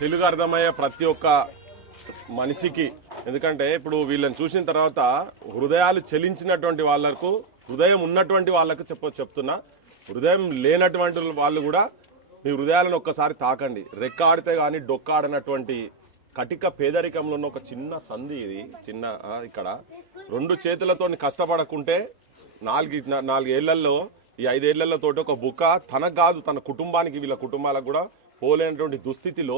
తెలుగు అర్థమయ్యే ప్రతి ఒక్క మనిషికి, ఎందుకంటే ఇప్పుడు వీళ్ళని చూసిన తర్వాత హృదయాలు చెలించినటువంటి వాళ్ళకు, హృదయం ఉన్నటువంటి వాళ్ళకు చెప్తున్నా, హృదయం లేనటువంటి వాళ్ళు కూడా మీ హృదయాలను ఒక్కసారి తాకండి. రెక్కాడితే కానీ డొక్కాడనటువంటి కటిక పేదరికంలో ఉన్న ఒక చిన్న సంధి ఇది. చిన్న ఇక్కడ రెండు చేతులతో కష్టపడకుంటే నాలుగేళ్లలో ఈ 5 ఏళ్లతో ఒక బుక్క తనకు కాదు తన కుటుంబానికి, వీళ్ళ కుటుంబాలకు కూడా పోలేనటువంటి దుస్థితిలో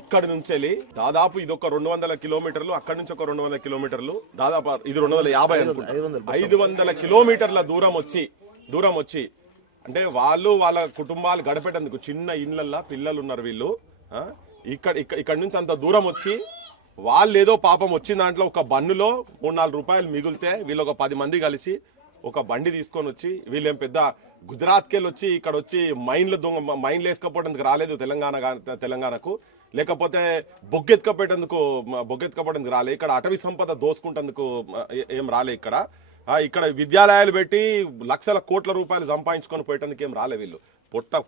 ఇక్కడి నుంచి వెళ్ళి దాదాపు ఇది ఒక 200 కిలోమీటర్లు, అక్కడి నుంచి ఒక 200 కిలోమీటర్లు, దాదాపు ఇది 250 అనుకుంటా, 500 కిలోమీటర్ల దూరం వచ్చి అంటే వాళ్ళు వాళ్ళ కుటుంబాలు గడిపేటందుకు చిన్న ఇళ్లల్లో పిల్లలు ఉన్నారు వీళ్ళు. ఇక్కడ నుంచి అంత దూరం వచ్చి వాళ్ళు ఏదో పాపం వచ్చిన దాంట్లో ఒక బన్నులో 3-4 రూపాయలు మిగిలితే వీళ్ళు ఒక 10 మంది కలిసి ఒక బండి తీసుకొని వచ్చి, వీళ్ళేం పెద్ద గుజరాత్కి వెళ్ళి వచ్చి ఇక్కడ వచ్చి మైన్లు వేసుకపోవడానికి రాలేదు తెలంగాణకు, లేకపోతే బొగ్గెత్తుకపోవడానికి రాలే, ఇక్కడ అటవీ సంపద దోసుకుంటందుకు ఏం రాలే, ఇక్కడ విద్యాలయాలు పెట్టి లక్షల కోట్ల రూపాయలు సంపాదించుకొని పోయేటందుకు ఏం రాలే. వీళ్ళు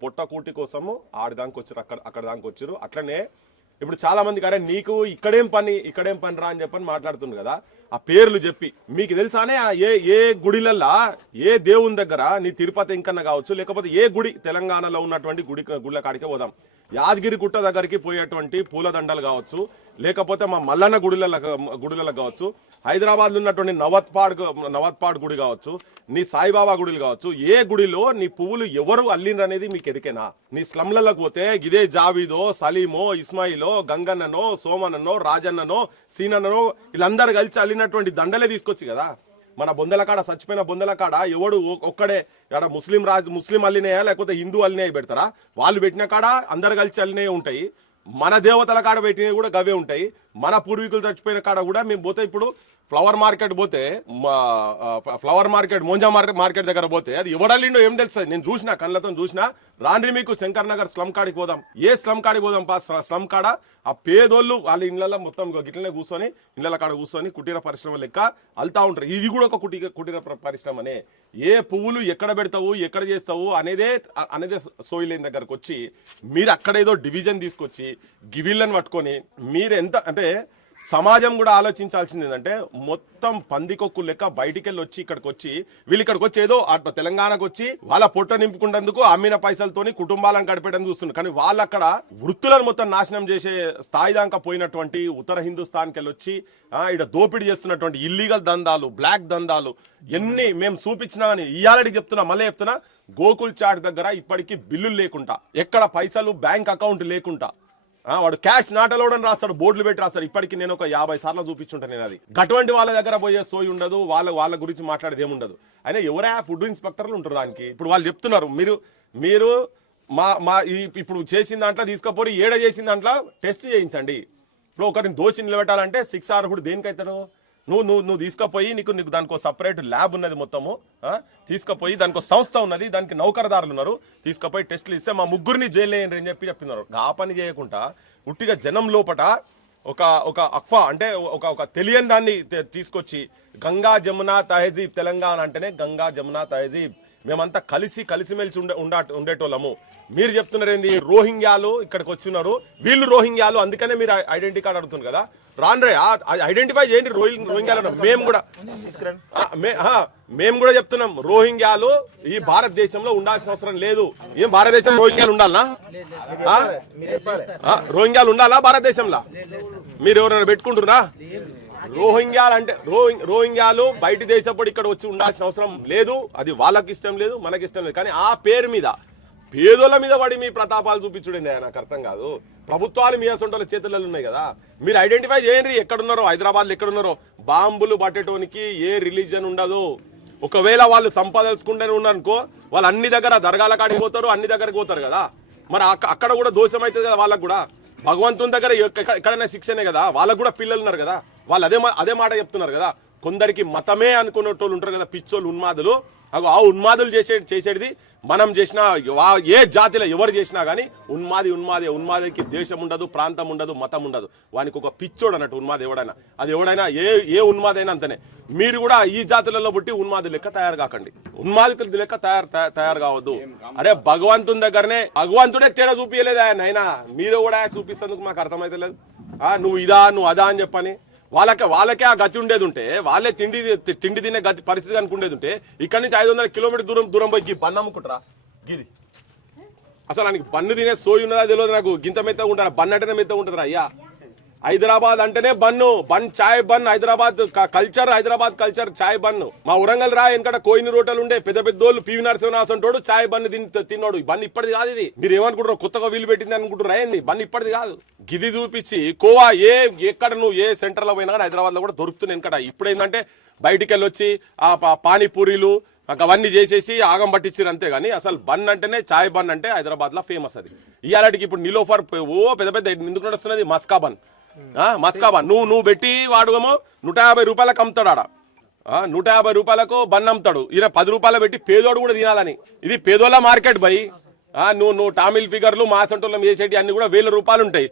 పొట్ట కూటి కోసము ఆడిదానికి వచ్చారు, అక్కడ దానికి వచ్చారు. అట్లనే ఇప్పుడు చాలా మందికి అరే నీకు ఇక్కడేం పని రా అని చెప్పని మాట్లాడుతుంది కదా. ఆ పేర్లు చెప్పి మీకు తెలుసానే ఏ గుడిలల్లా ఏ దేవుని దగ్గర, నీ తిరుపతి ఇంకన్నా కావచ్చు, లేకపోతే ఏ గుడి తెలంగాణలో ఉన్నటువంటి గుళ్ళ కాడికే పోదాం, యాదగిరి గుట్ట దగ్గరికి పోయేటువంటి పూలదండలు కావచ్చు, లేకపోతే మా మల్లన్న గుడిలకు కావచ్చు, హైదరాబాద్లో ఉన్నటువంటి నవత్పాడ్ గుడి కావచ్చు, నీ సాయిబాబా గుడిలు కావచ్చు, ఏ గుడిలో నీ పువ్వులు ఎవరు అల్లిండ్రు అనేది మీకు ఎరికేనా? నీ స్లమ్లకు పోతే ఇదే జావీదో, సలీమో, ఇస్మాయిలో, గంగన్ననో, సోమన్ననో, రాజన్ననో, సీనన్ననో వీళ్ళందరూ కలిసి అల్లినటువంటి దండలే తీసుకొచ్చి కదా. మన బొందల కాడ, చచ్చిపోయిన బొందల కాడ ఎవడు ఒక్కడే ఇక్కడ ముస్లిం అల్లినాయా లేకపోతే హిందూ అల్లినాయి పెడతారా? వాళ్ళు పెట్టిన కాడ అందరు కలిసి అల్లినవి ఉంటాయి, మన దేవతల కాడ పెట్టినవి కూడా గవే ఉంటాయి. మన పూర్వీకులు చచ్చిపోయిన కాడ కూడా మేము పోతే, ఇప్పుడు ఫ్లవర్ మార్కెట్ పోతే, మోంజా మార్కెట్ దగ్గర పోతే అది ఎవడల్లిండో ఏం తెలుస్తుంది? నేను చూసినా, కళ్ళతో చూసినా. రాండ్రి మీకు శంకర్ నగర్ స్లమ్ కాడికి పోదాం, ఏ స్లమ్ కాడికి పోదాం స్లమ్ కాడ ఆ పేదోళ్ళు వాళ్ళ ఇళ్ళల్లో మొత్తం గిట్లనే కూర్చొని, ఇళ్ళ కాడ కూర్చొని కుటీర పరిశ్రమ లెక్క అల్తా ఉంటారు. ఇది కూడా ఒక కుటీర పరిశ్రమనే. ఏ పువ్వులు ఎక్కడ పెడతావు, ఎక్కడ చేస్తావు అనేదే సోయిలేని దగ్గరకు వచ్చి మీరు అక్కడేదో డివిజన్ తీసుకొచ్చి గివిళ్ళని పట్టుకొని మీరు ఎంత అంటే సమాజం కూడా ఆలోచించాల్సింది ఏంటంటే, మొత్తం పందికొక్కు లెక్క బయటికి వెళ్ళి వచ్చి ఇక్కడికి వచ్చి వీళ్ళు ఇక్కడికి వచ్చి ఏదో తెలంగాణకు వచ్చి వాళ్ళ పొట్ట నింపుకునేందుకు అమ్మిన పైసలతోని కుటుంబాలను గడిపేయడం చూస్తున్నారు. కానీ వాళ్ళు అక్కడ వృత్తులను మొత్తం నాశనం చేసే స్థాయి దాకా పోయినటువంటి ఉత్తర హిందుస్థాన్కి వెళ్ళి వచ్చి ఇక్కడ దోపిడీ చేస్తున్నటువంటి ఇల్లీగల్ దందాలు, బ్లాక్ దందాలు ఎన్ని మేము చూపించినామని ఇయాలకి చెప్తున్నా, మళ్ళీ చెప్తున్నా. గోకుల్ చాట్ దగ్గర ఇప్పటికీ బిల్లులు లేకుండా, ఎక్కడ పైసలు బ్యాంక్ అకౌంట్ లేకుండా, వాడు క్యాష్ నాట్ అలౌడ్ అని రాస్తాడు, బోర్డులు పెట్టి రాస్తాడు. ఇప్పటికి నేను ఒక 50 సార్లు చూపించుంటాను నేను. అది అటువంటి వాళ్ళ దగ్గర పోయే సోయి ఉండదు, వాళ్ళ గురించి మాట్లాడేది ఏముండదు. అయినా ఎవరైనా ఫుడ్ ఇన్స్పెక్టర్లు ఉంటారు దానికి. ఇప్పుడు వాళ్ళు చెప్తున్నారు, మీరు ఇప్పుడు చేసిన దాంట్లో తీసుకపోయి ఏడ చేసిన దాంట్లో టెస్ట్ చేయించండి. ఇప్పుడు ఒకరిని దోషి నిలబెట్టాలంటే శిక్ష అర్హుడు దేనికైతాడు? నువ్వు తీసుకుపోయి నీకు దానికి సపరేట్ ల్యాబ్ ఉన్నది, మొత్తము తీసుకుపోయి దానికి సంస్థ ఉన్నది, దానికి నౌకరదారులు ఉన్నారు, తీసుకుపోయి టెస్టులు ఇస్తే మా ముగ్గురిని జైలు వేయండి అని చెప్తున్నారు. ఆ పని చేయకుండా ఉట్టిగా జనం లోపట ఒక అక్వా అంటే ఒక తెలియని దాన్ని తీసుకొచ్చి గంగా జమునా తహజీబ్, తెలంగాణ అంటేనే గంగా జమునా తహజీబ్, మేమంతా కలిసిమెలిసి ఉండేటోళ్ళము. మీరు చెప్తున్నారు ఏంది, రోహింగ్యాలు ఇక్కడికి వచ్చిన్నారు, వీళ్ళు రోహింగ్యాలు, అందుకనే మీరు ఐడెంటిటీ కార్డు అడుగుతున్నారు కదా. రాన్రే ఐడెంటిఫై చేయండి రోహింగ్యాలు. మేము కూడా చెప్తున్నాం, రోహింగ్యాలు ఈ భారతదేశంలో ఉండాల్సిన అవసరం లేదు. ఏం భారతదేశం రోహింగ్యాలు ఉండాలనా? రోహింగ్యాలు ఉండాలా భారతదేశంలో? మీరు ఎవరైనా పెట్టుకుంటున్నారా? రోహింగ్యాలు అంటే రోహింగ్యాలు బయట దేశపడి ఇక్కడ వచ్చి ఉండాల్సిన అవసరం లేదు. అది వాళ్ళకి ఇష్టం లేదు, మనకి ఇష్టం లేదు. కానీ ఆ పేరు మీద పేదోళ్ళ మీద పడి మీ ప్రతాపాలు చూపించుడేంది నాకు అర్థం కాదు. ప్రభుత్వాలు మీ అసొంటోళ్ళ చేతులలో ఉన్నాయి కదా, మీరు ఐడెంటిఫై చేయండి ఎక్కడున్నారో. హైదరాబాద్లో ఎక్కడున్నారో బాంబులు పట్టేటోనికి ఏ రిలీజన్ ఉండదు. ఒకవేళ వాళ్ళు సంపాదించుకుంటూనే ఉన్నారనుకో, వాళ్ళు అన్ని దగ్గర దర్గాల కాడికి పోతారు, అన్ని దగ్గరికి పోతారు కదా. మరి అక్కడ కూడా దోషం అవుతుంది కదా వాళ్ళకు కూడా. భగవంతుని దగ్గర ఎక్కడైనా శిక్షనే కదా, వాళ్ళకు కూడా పిల్లలు ఉన్నారు కదా, వాళ్ళు అదే మాట చెప్తున్నారు కదా. కొందరికి మతమే అనుకునేటోళ్ళు ఉంటారు కదా, పిచ్చోళ్ళు, ఉన్మాదులు. ఆ ఉన్మాదులు చేసేది మనం చేసిన ఏ జాతిలో ఎవరు చేసినా కానీ ఉన్మాదికి దేశం ఉండదు, ప్రాంతం ఉండదు, మతం ఉండదు. వానికి ఒక పిచ్చోడు అన్నట్టు ఉన్మాది ఎవడైనా. అది ఎవడైనా ఏ ఉన్మాదైనా అంతనే. మీరు కూడా ఈ జాతులలో పుట్టి ఉన్మాది లెక్క తయారు కాకండి, ఉన్మాదికుల లెక్క తయారు కావద్దు. అరే భగవంతుని దగ్గరనే భగవంతుడే తేడా చూపించలేదు ఆయన, అయినా మీరు కూడా చూపిస్తేందుకు మాకు అర్థమైతే లేదు. నువ్వు నువ్వు అదా అని చెప్పని వాళ్ళకే ఆ గతి ఉండేది ఉంటే, వాళ్ళే తిండి తినే గతి పరిస్థితి అనుకుండేది ఉంటే, ఇక్కడి నుంచి 500 కిలోమీటర్ దూరం పోయి బన్ను అమ్ముకుంటారా? గిది అసలు ఆయనకి బన్ను తినే సోయి ఉన్నదా తెలియదు నాకు. గింత మెత్తగా ఉంటారా? బన్ అంటేనే మెత్తగా ఉంటుందిరా అయ్యా. హైదరాబాద్ అంటేనే బన్ చాయ్ బన్. హైదరాబాద్ కల్చర్ చాయ్ బన్ను. మా ఉరంగల్ రా వెనకట కోయిని రోటలు ఉండే పెద్ద పెద్దోళ్ళు పివి నరసింహనాథ్ అంటాడు చాయ్ బన్ను తిన్నాడు. బన్ ఇప్పటిది కాదు ఇది. మీరు ఏమనుకుంటారు, కొత్తగా వీలు పెట్టింది అనుకుంటారు? అయింది బన్ ఇప్పటిది కాదు. గిది చూపించి కోవా ఎక్కడ నువ్వు ఏ సెంటర్ లో పోయినా కానీ హైదరాబాద్ లో కూడా దొరుకుతున్నాయి వెనకట. ఇప్పుడు ఏంటంటే బయటికి వెళ్ళి వచ్చి ఆ పానీపూరీలు అవన్నీ చేసేసి ఆగం పట్టించారు అంతే. కానీ అసలు బన్ అంటేనే చాయ్ బన్ అంటే హైదరాబాద్ లో ఫేమస్. అది ఇవాళకి ఇప్పుడు నిలోఫర్ పెద్ద ఎందుకు నడుస్తున్నది? మస్కా బన్. నువ్వు పెట్టి వాడుమో 150 రూపాయలకు అమ్ముతాడు ఆడ. 150 రూపాయలకు బన్ అమ్ముతాడు. ఈయన 10 రూపాయలు పెట్టి పేదోడు కూడా తినాలని. ఇది పేదోళ్ళ మార్కెట్ బై. నువ్వు టామిల్ ఫిగర్లు మా సంటోళ్ళం చేసేటి అన్ని కూడా 1000 రూపాయలు ఉంటాయి.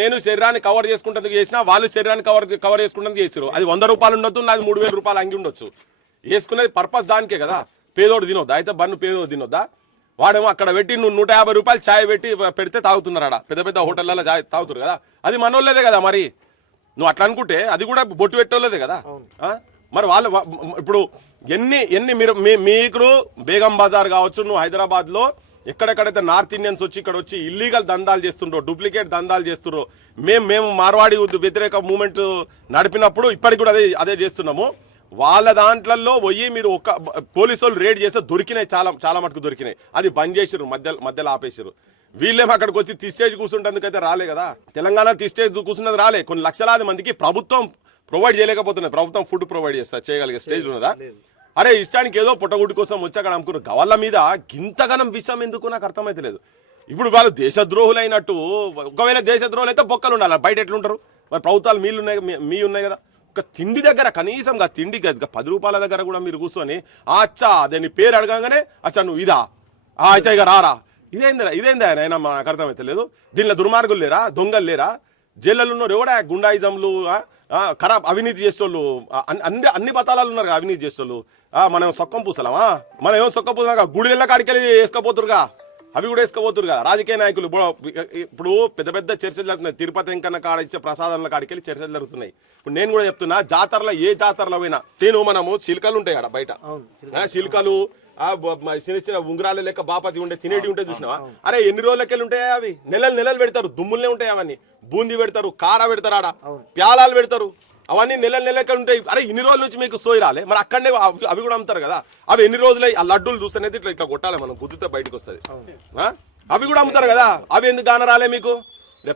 నేను శరీరాన్ని కవర్ చేసుకుంటందుకు చేసినా, వాళ్ళు శరీరాన్ని కవర్ చేసుకుంటందుకు చేసారు. అది 100 రూపాయలు ఉండొద్దు, నాది 3000 రూపాయలు అంగి ఉండొచ్చు. వేసుకునేది పర్పస్ దానికే కదా. పేదోడు తినొద్దా? అయితే బన్ను పేదోడు తినొద్దా? వాడేమో అక్కడ పెట్టి నువ్వు 150 రూపాయలు ఛాయ్ పెడితే తాగుతున్నారు ఆడ. పెద్ద హోటళ్ళలో ఛాయ్ తాగుతారు కదా. అది మనోళ్ళదే కదా. మరి నువ్వు అట్లా అనుకుంటే అది కూడా బొట్టు పెట్టోళ్ళదే కదా. మరి వాళ్ళు ఇప్పుడు ఎన్ని మీకు బేగం బజార్ కావచ్చు, నువ్వు హైదరాబాద్ లో ఎక్కడెక్కడైతే నార్త్ ఇండియన్స్ వచ్చి ఇక్కడ వచ్చి ఇల్లీగల్ దందాలు చేస్తుండ్రో, డూప్లికేట్ దందాలు చేస్తుండ్రో, మేము మార్వాడి వ్యతిరేక మూవ్మెంట్ నడిపినప్పుడు ఇప్పటికి కూడా అదే చేస్తున్నాము. వాళ్ళ దాంట్లలో పోయి మీరు ఒక పోలీసు వాళ్ళు రేడ్ చేస్తే దొరికినాయి, చాలా మటుకు దొరికినాయి. అది బంద్ చేసిరు, మధ్యలో ఆపేసారు. వీళ్ళేమో అక్కడికి వచ్చి తిస్టేజ్ కూర్చుంటందుకైతే రాలే కదా. తెలంగాణ తిస్టేజ్ కూర్చున్నది రాలే. కొన్ని లక్షలాది మందికి ప్రభుత్వం ప్రొవైడ్ చేయలేకపోతున్నది. ప్రభుత్వం ఫుడ్ ప్రొవైడ్ చేయగలిగే స్టేజ్లో ఉన్నదా? అరే ఇష్టానికి ఏదో పుట్టగుడ్డి కోసం వచ్చి అక్కడ అమ్ముకున్నారు. గవళ్ళ మీద గింతగనం విషయం ఎందుకు నాకు అర్థమైతే లేదు. ఇప్పుడు వాళ్ళు దేశద్రోహులు అయినట్టు, ఒకవేళ దేశద్రోహులు అయితే బొక్కలు ఉండాలి, బయట ఎట్లుంటారు? మరి ప్రభుత్వాలు మీ ఉన్నాయి కదా. ఒక తిండి దగ్గర కనీసంగా తిండి 10 రూపాయల దగ్గర కూడా మీరు కూర్చొని అచ్చా అదే నీ పేరు అడగానే అచ్చా నువ్వు ఇదా అయితే ఇక రారా, ఇదేందా అయినా నాకు అర్థమైతే లేదు. దీనిలో దుర్మార్గులు లేరా, దొంగలు లేరా? జైళ్ళలో ఉన్నారు ఎవడా గుండాయిజంలు, ఖరాబ్ అవినీతి చేసేవాళ్ళు, అన్ని బతాలాలు ఉన్నారు అవినీతి చేసేవాళ్ళు. మనం సొక్కం పూసలామా? మనం ఏమో సొక్కం పూసలా? గుడిళ్ళ కాడికెళ్ళి వేసుకోపోతురుగా, అవి కూడా వేసుకోపోతురు కదా రాజకీయ నాయకులు. ఇప్పుడు పెద్ద చర్చలు జరుగుతున్నాయి. తిరుపతి వెంకన్న కాడ ఇచ్చే ప్రసాదాల కాడికెళ్ళి చర్చలు జరుగుతున్నాయి. ఇప్పుడు నేను కూడా చెప్తున్నా, జాతరలో ఏ జాతరలో పోయినా మనము చిలుకలు ఉంటాయి అక్కడ బయట, చిలుకలు చిన్న చిన్న ఉంగరాల లెక్క బాపతి ఉంటే తినేటి ఉంటే చూసినావా? అరే ఎన్ని రోజులకెళ్ళి ఉంటాయా అవి? నెలలు పెడతారు, దుమ్ములనే ఉంటాయి అవన్నీ. బూందీ పెడతారు, కార పెడతారు, ఆడ ప్యాలాలు పెడతారు, అవన్నీ నెలలు ఉంటాయి. అరే ఇన్ని రోజుల నుంచి మీకు సోయి రాలే, మరి అక్కడనే అవి కూడా అమ్ముతారు కదా. అవి ఎన్ని రోజులై ఆ లడ్డూలు చూస్తేనైతే ఇట్లా కొట్టాలి మనం, గుద్దుతో బయటకు వస్తుంది. అవి కూడా అమ్ముతారు కదా. అవి ఎందుకు గాన రాలే మీకు?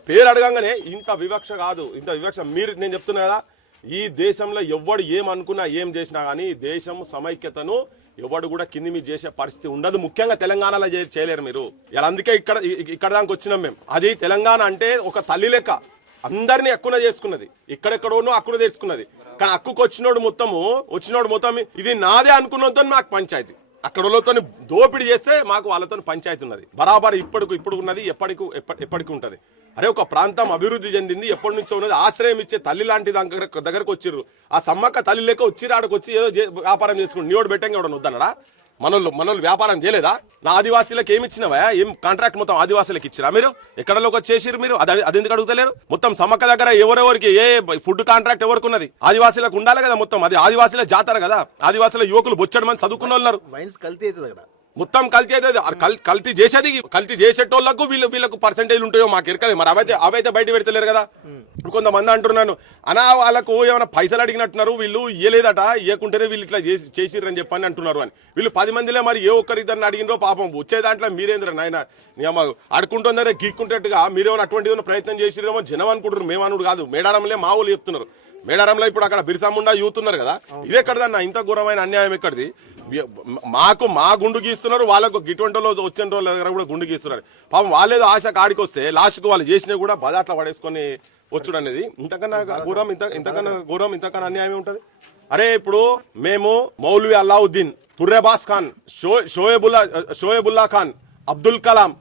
పేరు అడగంగానే ఇంత వివక్ష కాదు, ఇంత వివక్ష. నేను చెప్తున్నా కదా, ఈ దేశంలో ఎవడు ఏమనుకున్నా ఏం చేసినా కానీ దేశం సమైక్యతను ఎవడు కూడా కింది మీద చేసే పరిస్థితి ఉండదు. ముఖ్యంగా తెలంగాణలో చేయలేరు మీరు. ఇలా అందుకే ఇక్కడ దానికి వచ్చినాం మేము. అది తెలంగాణ అంటే ఒక తల్లి లెక్క అందరినీ అక్కున చేసుకున్నది, ఎక్కడెక్కడోనో అక్కున చేసుకున్నది. కానీ అక్కుకు వచ్చినోడు మొత్తం ఇది నాదే అనుకున్నతో మాకు పంచాయతీ. అక్కడతో దోపిడీ చేస్తే మాకు వాళ్ళతో పంచాయతీ ఉన్నది. బరాబర్ ఇప్పుడు ఉన్నది, ఎప్పటికి ఉంటది. అరే ఒక ప్రాంతం అభివృద్ధి చెందింది, ఎప్పటి నుంచో ఉన్నది, ఆశ్రయం ఇచ్చే తల్లి లాంటి దగ్గరకు వచ్చిర్రు. ఆ సమ్మక్క తల్లి లెక్క వచ్చి ఆడకు వచ్చి ఏదో వ్యాపారం చేసుకుని నీోడు పెట్టంగా ఎవడన్నా వద్దన్నారా? మనోళ్ళు వ్యాపారం చేయలేదా? నా ఆదివాసీలకు ఏమి ఇచ్చినవా? ఏం కాంట్రాక్ట్ మొత్తం ఆదివాసీలకు ఇచ్చిరా మీరు? ఎక్కడలోకి వచ్చేసిరు మీరు? అది ఎందుకు అడుగుతలేరు? మొత్తం సమ్మక్క దగ్గర ఎవరెవరికి ఏ ఫుడ్ కాంట్రాక్ట్ ఎవరికి ఉన్నది? ఆదివాసీలకు ఉండాలి కదా మొత్తం. అది ఆదివాసీల జాతర కదా. ఆదివాసీల యువకులు బొచ్చడి మంది చదువుకున్న వాళ్ళు మొత్తం కల్తీ అవుతుంది. కల్తీ చేసేటోళ్లకు వీళ్ళకు పర్సెంటేజ్ ఉంటాయో మాకు ఎరకలేదు. మరి అవైతే బయట పెడతలేరు కదా. కొంతమంది అంటున్నాను అనా వాళ్ళకు ఏమైనా పైసలు అడిగినట్టున్నారు, వీళ్ళు ఇయ్యలేదట, ఇవ్వకుంటేనే వీళ్ళు ఇట్లా చేసిర్రని చెప్పని అంటున్నారు అని. వీళ్ళు 10 మందిలో మరి ఏ ఒక్కరిద్దరిని అడిగినో పాపం వచ్చే దాంట్లో మీరేంద్ర నాయన అడుకుంటుందరే గీక్కుంటట్టుగా మీరేమైనా అటువంటి ప్రయత్నం చేసిరేమో జనం అనుకుంటారు. మేమనుడు కాదు, మేడారంలో మా ఊళ్ళు చెప్తున్నారు. మేడారంలో ఇప్పుడు అక్కడ బిర్సాముండా యూత్ ఉన్నారు కదా, ఇదే ఎక్కడదన్నా ఇంత ఘోరమైన అన్యాయం ఎక్కడిది? మా గుండు గీస్తున్నారు, వాళ్ళకు గిటువంటి వచ్చిన రోజుల దగ్గర కూడా గుండు గీస్తున్నారు. పాపం వాళ్ళేదో ఆశ కాడికి వస్తే లాస్ట్కు వాళ్ళు చేసినవి కూడా బజార్లో పడేసుకొని వచ్చుడు అనేది ఇంతకన్నా ఘోరం, ఇంతకన్నా అన్యాయం ఉంటుంది. అరే ఇప్పుడు మేము మౌలవి అల్లావుద్దీన్, తుర్రెబాస్ ఖాన్, షోయబుల్లా ఖాన్, అబ్దుల్ కలాం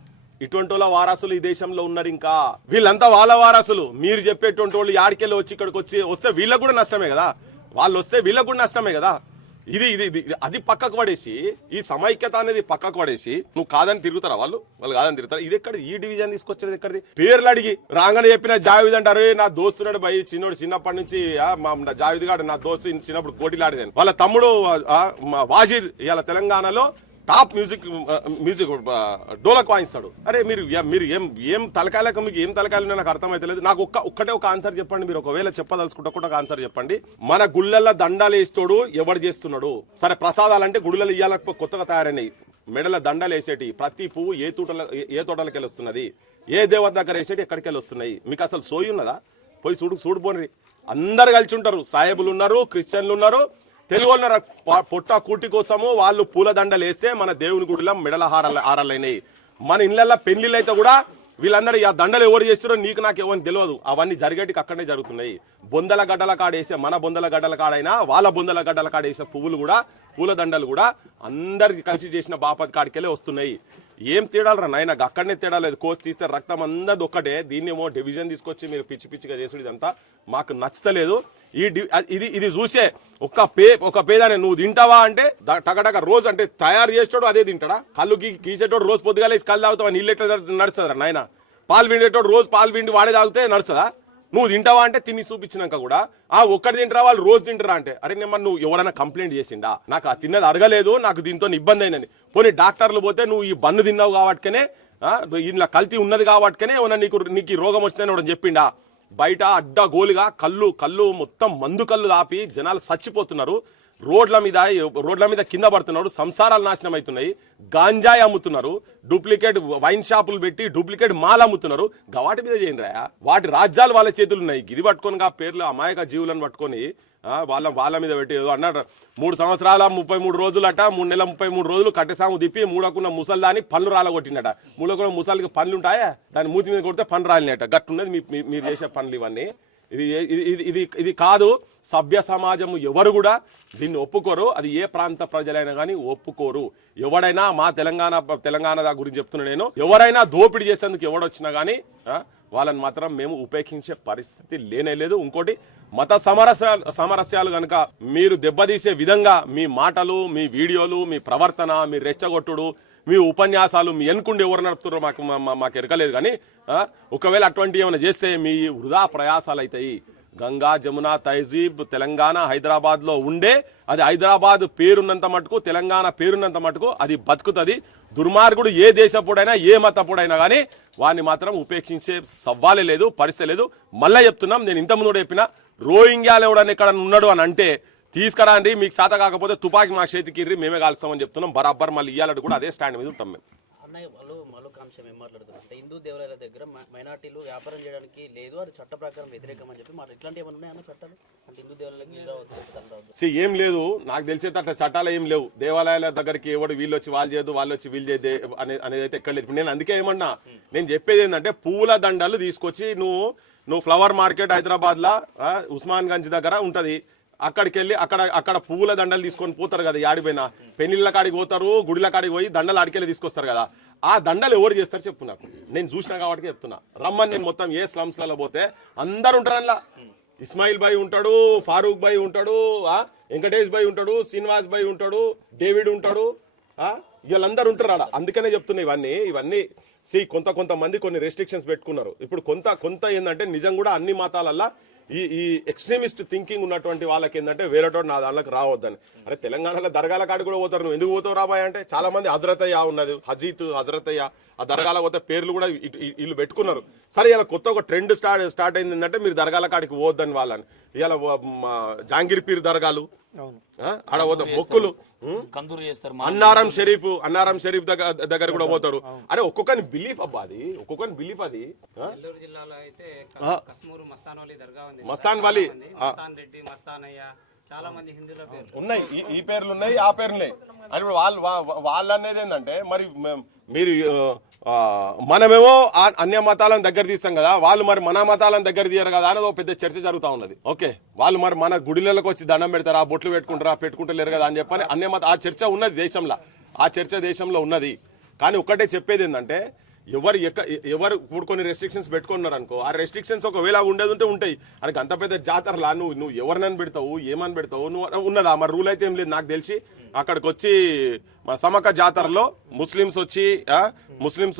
ఇటువంటి వాళ్ళ వారసులు ఈ దేశంలో ఉన్నారు. ఇంకా వీళ్ళంతా వాళ్ళ వారసులు. మీరు చెప్పేటువంటి వాళ్ళు యాడికెళ్ళి వచ్చి ఇక్కడికి వస్తే వీళ్ళకు కూడా నష్టమే కదా, వాళ్ళు వస్తే వీళ్ళకు కూడా నష్టమే కదా. ఇది ఇది అది పక్కకు పడేసి, ఈ సమైక్యత అనేది పక్కకు పడేసి నువ్వు కాదని తిరుగుతారా? వాళ్ళు కాదని తిరుగుతారు. ఇది ఎక్కడ ఈ డివిజన్ తీసుకొచ్చేది ఎక్కడిది? పేర్లు అడిగి రాగానే చెప్పిన జావేద్ అంటారు, నా దోస్తున్నాడు భయ్, చిన్నోడు చిన్నప్పటి నుంచి మా జావేద్ గారు నా దోస్తు చిన్నప్పుడు కోటిలాడేదాన్ని. వాళ్ళ తమ్ముడు వాజీర్ ఇవాళ తెలంగాణలో టాప్ మ్యూజిక్ డోలకు వాయిస్తాడు. అరే మీరు ఏం తలకాయలకు, మీకు ఏం తలకాయలు నాకు అర్థమైతలేదు. నాకు ఒక్కటే ఒక ఆన్సర్ చెప్పండి. మీరు ఒకవేళ చెప్పదలుచుకుంటే ఒక ఆన్సర్ చెప్పండి. మన గుళ్ళల్లో దండాలు వేస్తాడు ఎవడు చేస్తున్నాడు? సరే ప్రసాదాలంటే గుళ్ళల్లో ఇయ్యాల కొత్తగా తయారైనాయి. మెడల దండాలు వేసేటి ప్రతి పువ్వు ఏ తోటలకి వెళ్ళి వస్తున్నది, ఏ దేవత దగ్గర వేసేటి ఎక్కడికి వెళ్ళి వస్తున్నాయి? మీకు అసలు సోయి ఉన్నదా? పోయి చూడిపోండి. అందరు కలిసి ఉంటారు. సాహెబులు ఉన్నారు, క్రిస్టియన్లు ఉన్నారు, తెలుగు పొట్ట కూటి కోసము వాళ్ళు పూలదండలు వేస్తే మన దేవుని గుడిలో మెడల హారాలైనాయి. మన ఇళ్ళల్లో పెళ్లిళ్ళు అయితే కూడా వీళ్ళందరూ ఆ దండలు ఎవరు చేస్తారో నీకు నాకు ఎవరికి తెలియదు. అవన్నీ జరిగేటికి అక్కడనే జరుగుతున్నాయి. బొందల గడ్డల కాడేసే, మన బొందల గడ్డల కాడైనా వాళ్ళ బొందల గడ్డల కాడేసే పువ్వులు కూడా, పూలదండలు కూడా అందరికి కలిసి చేసిన బాపతి కాడికెళ్ళే వస్తున్నాయి. ఏం తేడాలరా నాయన? అక్కడనే తేడా లేదు. కోసి తీస్తే రక్తం అందది ఒక్కటే. దీన్నేమో డివిజన్ తీసుకొచ్చి మీరు పిచ్చిగా చేసుడు ఇదంతా మాకు నచ్చలేదు. ఇది చూసే ఒక పేదానే నువ్వు తింటావా అంటే టగటగ రోజు అంటే తయారు చేసేటోడు అదే తింటాడా? కళ్ళు గీసేటోడు రోజు పొద్దుగాల కళ్ళు తాగుతావా? నీళ్ళు ఎట్లా నడుస్తుందా నాయన? పాలు పిండేటోడు రోజు పాలు పిండి వాడే తాగితే నడుస్తుందా? నువ్వు తింటావా అంటే తిని చూపించినాక కూడా ఒక్కటి తింటారా, వాళ్ళు రోజు తింటారా అంటే అరే నేను నువ్వు ఎవరైనా కంప్లైంట్ చేసిండా? నాకు ఆ తిన్నది అరగలేదు, నాకు దీంతో ఇబ్బంది అయినది. పోనీ డాక్టర్లు పోతే నువ్వు ఈ బన్ను తిన్నావు కాబట్టినే, ఇలా కల్తీ ఉన్నది కాబట్టినే ఏమన్నా నీకు ఈ రోగం వచ్చిందని ఎవడని చెప్పిండా? బయట అడ్డగోలుగా కళ్ళు మొత్తం మందు కళ్ళు దాపి జనాలు చచ్చిపోతున్నారు. రోడ్ల మీద కింద పడుతున్నారు. సంసారాలు నాశనం అవుతున్నాయి. గాంజాయి అమ్ముతున్నారు. డూప్లికేట్ వైన్ షాపులు పెట్టి డూప్లికేట్ మాల్ అమ్ముతున్నారు. వాటి మీద చేయండి రా. వాటి రాజ్యాలు వాళ్ళ చేతులు ఉన్నాయి. గిది పట్టుకొని ఆ పేర్లు అమాయక జీవులను పట్టుకొని వాళ్ళ మీద పెట్టి అన్నాడు 3 సంవత్సరాల 33 రోజులట, 3 నెలల 33 రోజులు కట్టెసాము తిప్పి మూడకున్న ముసల్దాన్ని పనులు రాలగొట్టినట. మూడకున్న ముసలికి పనులు ఉంటాయా? దాని మూతి మీద కొడితే పని రాలినట. గట్టున్నది మీరు చేసే పనులు ఇవన్నీ. ఇది కాదు. సభ్య సమాజము ఎవరు కూడా దీన్ని ఒప్పుకోరు. అది ఏ ప్రాంత ప్రజలైనా కానీ ఒప్పుకోరు. ఎవడైనా మా తెలంగాణ గురించి చెప్తున్నా నేను, ఎవరైనా దోపిడీ చేసేందుకు ఎవడొచ్చినా కానీ వాళ్ళని మాత్రం మేము ఉపేక్షించే పరిస్థితి లేనేలేదు. ఇంకోటి మత సామరస్యాలు కనుక మీరు దెబ్బతీసే విధంగా మీ మాటలు, మీ వీడియోలు, మీ ప్రవర్తన, మీ రెచ్చగొట్టుడు, మీ ఉపన్యాసాలు, మీ ఎన్నుకుండి ఎవరు నడుపుతారో మాకు ఎరకలేదు. కానీ ఒకవేళ అటువంటి ఏమైనా చేస్తే మీ వృధా ప్రయాసాలు అవుతాయి. గంగా, జమున, తహజీబ్ తెలంగాణ హైదరాబాద్లో ఉండే, అది హైదరాబాద్ పేరున్నంత మటుకు, తెలంగాణ పేరున్నంత మటుకు అది బతుకుతుంది. దుర్మార్గుడు ఏ దేశపుడైనా ఏ మతపుడైనా కానీ వాడిని మాత్రం ఉపేక్షించే సవాలే లేదు, పరిస్థితి లేదు. మళ్ళీ చెప్తున్నాం, నేను ఇంతకుముందు కూడా చెప్పిన, రోహింగ్యాలు ఎవడని ఎక్కడ ఉన్నాడు అని అంటే తీసుకురాండి, మీకు శాత కాకపోతే తుపాకి మా చేతికి మేమే కాల్స్తామని చెప్తున్నాం. బరాబర్ మళ్ళీ ఇయ్యాలంటే కూడా అదే స్టాండ్ మీద ఉంటాం మేము. అంశం ఏం మాట్లాడుతున్నారు అంటే హిందూ దేవాలయాల దగ్గర మైనార్టీలు వ్యాపారం చేయడానికి లేదు, అది చట్ట ప్రకారం వ్యతిరేకం అని చెప్పి మాట ఇట్లాంటి ఏమైనా ఉన్నాయన్న చట్టాలు? అంటే హిందూ దేవాలయాలకు ఏం లేదు, నాకు తెలిసేది అట్లా చట్టాలు ఏం లేవు. దేవాలయాల దగ్గరికి ఎవడు వీళ్ళు వచ్చి వాళ్ళు చేయదు, వాళ్ళు వచ్చి వీళ్ళు చేయదు అనేది అయితే ఎక్కడ లేదు. నేను అందుకే ఏమన్నా, నేను చెప్పేది ఏంటంటే పూల దండలు తీసుకొచ్చి నువ్వు ఫ్లవర్ మార్కెట్ హైదరాబాద్ లా ఉస్మాన్ గంజ్ దగ్గర ఉంటది, అక్కడికి వెళ్ళి అక్కడ పువ్వుల దండలు తీసుకొని పోతారు కదా. ఆడిపోయినా పెళ్లిళ్ళ కాడికి పోతారు, గుడిల కాడికి పోయి దండలు ఆడికెళ్ళి తీసుకొస్తారు కదా. ఆ దండలు ఎవరు చేస్తారు చెప్పు నాకు, నేను చూసినా కాబట్టి చెప్తున్నా. రమ్మని నేను మొత్తం ఏ స్లమ్స్లలో పోతే అందరు ఉంటారు అందులో. ఇస్మాయిల్ భాయ్ ఉంటాడు, ఫారూక్ భాయ్ ఉంటాడు, వెంకటేష్ భాయ్ ఉంటాడు, శ్రీనివాస్ భాయ్ ఉంటాడు, డేవిడ్ ఉంటాడు, వీళ్ళందరూ ఉంటారు ఆడ. అందుకనే చెప్తున్నా ఇవన్నీ కొంతమంది కొన్ని రెస్ట్రిక్షన్స్ పెట్టుకున్నారు. ఇప్పుడు కొంత ఏంటంటే నిజం కూడా అన్ని మతాలల్లో ఈ ఎక్స్ట్రీమిస్ట్ థింకింగ్ ఉన్నటువంటి వాళ్ళకి ఏంటంటే వేరేటోడు నా దాంట్లోకి రావద్దని. అరే తెలంగాణలో దర్గాల కాడికి కూడా పోతారు, నువ్వు ఎందుకు పోతావు రాబాయ్ అంటే చాలా మంది హజరతయ్య ఉన్నది, హజరతయ్య ఆ దర్గాల పోతే పేర్లు కూడా వీళ్ళు పెట్టుకున్నారు. సరే ఇలా కొత్త ఒక ట్రెండ్ స్టార్ట్ అయింది ఏంటంటే మీరు దర్గాల కాడికి పోవద్దని వాళ్ళని. ఇలా జాంగీర్ పీర్ దర్గాలు ఆడ పోతే మొక్కులు, అన్నారం షరీఫ్ దగ్గర కూడా పోతారు. అరే ఒక్కొక్కని బిలీఫ్ అబ్బా, అది ఒక్కొక్కని బిలీఫ్. అది మస్తాన్ వాలి, ఉన్నాయి, ఈ పేర్లు ఉన్నాయి, ఆ పేర్లు ఉన్నాయి. అని ఇప్పుడు వాళ్ళు అనేది ఏంటంటే మరి మీరు మనమేమో అన్య మతాలను దగ్గర తీస్తాం కదా, వాళ్ళు మరి మన మతాలను దగ్గర తీయరు కదా అనేది ఒక పెద్ద చర్చ జరుగుతూ ఉన్నది. ఓకే, వాళ్ళు మరి మన గుడిలకు వచ్చి దండం పెడతారా, బొట్లు పెట్టుకుంటలేరు కదా అని చెప్పని అన్య మత ఆ చర్చ ఉన్నది దేశంలో, ఆ చర్చ దేశంలో ఉన్నది. కానీ ఒక్కటే చెప్పేది ఏంటంటే ఎవరు ఇప్పుడు కొన్ని రెస్ట్రిక్షన్స్ పెట్టుకున్నారు అనుకో, ఆ రెస్ట్రిక్షన్స్ ఒకవేళ ఉండేది ఉంటే ఉంటాయి. అది అంత పెద్ద జాతరలా నువ్వు ఎవరినని పెడతావు, ఏమని పెడతావు, నువ్వు ఉన్నదా మరి రూల్ అయితే ఏం లేదు నాకు తెలిసి. అక్కడికి వచ్చి సమక జాతరలో ముస్లిమ్స్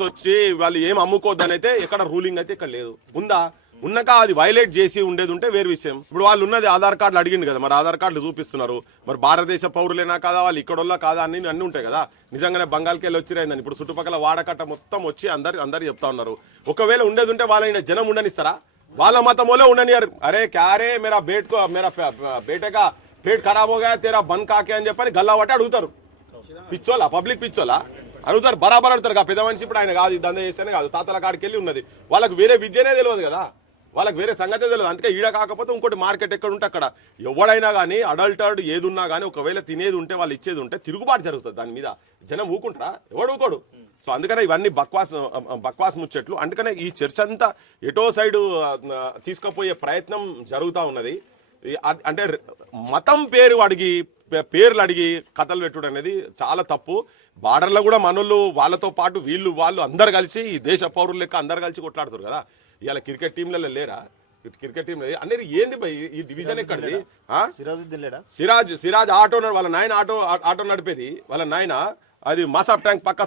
వచ్చి వాళ్ళు ఏం అమ్ముకోవద్దని అయితే ఎక్కడ రూలింగ్ అయితే ఇక్కడ లేదు. ఉందా? ఉన్నాక అది వైలేట్ చేసి ఉండేది ఉంటే వేరు విషయం. ఇప్పుడు వాళ్ళు ఉన్నది ఆధార్ కార్డులు అడిగింది కదా, మరి ఆధార్ కార్డులు చూపిస్తున్నారు, మరి భారతదేశ పౌరులేనా కాదా, వాళ్ళు ఇక్కడోళ్ళ కాదా అని అన్ని ఉంటాయి కదా. నిజంగానే బంగాల్కి వెళ్ళి వచ్చిరైందని ఇప్పుడు చుట్టుపక్కల వాడకట్ట మొత్తం వచ్చి అందరు చెప్తా ఉన్నారు. ఒకవేళ ఉండేది ఉంటే వాళ్ళ జనం ఉండనిస్తారా? వాళ్ళ మతమోలే ఉండనియారు. అరే క్యారే మేరా బేటగా పేట్ ఖరాబ్ హోగా తేరా బంద్ కాకే అని చెప్పని గల్లా పట్టి అడుగుతారు. పిచ్చోలా, పబ్లిక్ పిచ్చోలా అడుగుతారు, బరాబర్ అడుగుతారు. పెద్ద మనిషి ఇప్పుడు ఆయన కాదు, దంద చేస్తేనే కాదు, తాతల కాడికి వెళ్ళి ఉన్నది. వాళ్ళకి వేరే విద్యనే తెలియదు కదా, వాళ్ళకి వేరే సంగతే తెలియదు. అందుకే ఈడ కాకపోతే ఇంకోటి మార్కెట్ ఎక్కడ ఉంటే అక్కడ ఎవడైనా కానీ అడల్టర్డ్ ఏది ఉన్నా కానీ ఒకవేళ తినేది ఉంటే వాళ్ళు ఇచ్చేది ఉంటే తిరుగుబాటు జరుగుతుంది దాని మీద. జనం ఊకుంటారా? ఎవడు ఊకోడు. సో అందుకనే ఇవన్నీ బక్వాస్ ముచ్చట్లు. అందుకనే ఈ చర్చ అంతా ఎటో సైడు తీసుకుపోయే ప్రయత్నం జరుగుతూ ఉన్నది. అంటే మతం పేర్లు అడిగి కథలు పెట్టుడు అనేది చాలా తప్పు. బార్డర్లో కూడా మనోళ్ళు వాళ్ళతో పాటు వాళ్ళు అందరు కలిసి ఈ దేశ పౌరులు లెక్క అందరు కలిసి కొట్లాడుతారు కదా. ఇవాళ క్రికెట్ టీంలలో లేరా? క్రికెట్ టీం అనేది ఏంది భయ్? ఈ డివిజన్ ఎక్కడిది? సిరాజ్ ఆటో, వాళ్ళ నాయన ఆటో నడిపేది. వాళ్ళ నాయన అది మాసాఫ్ ట్యాంక్ పక్క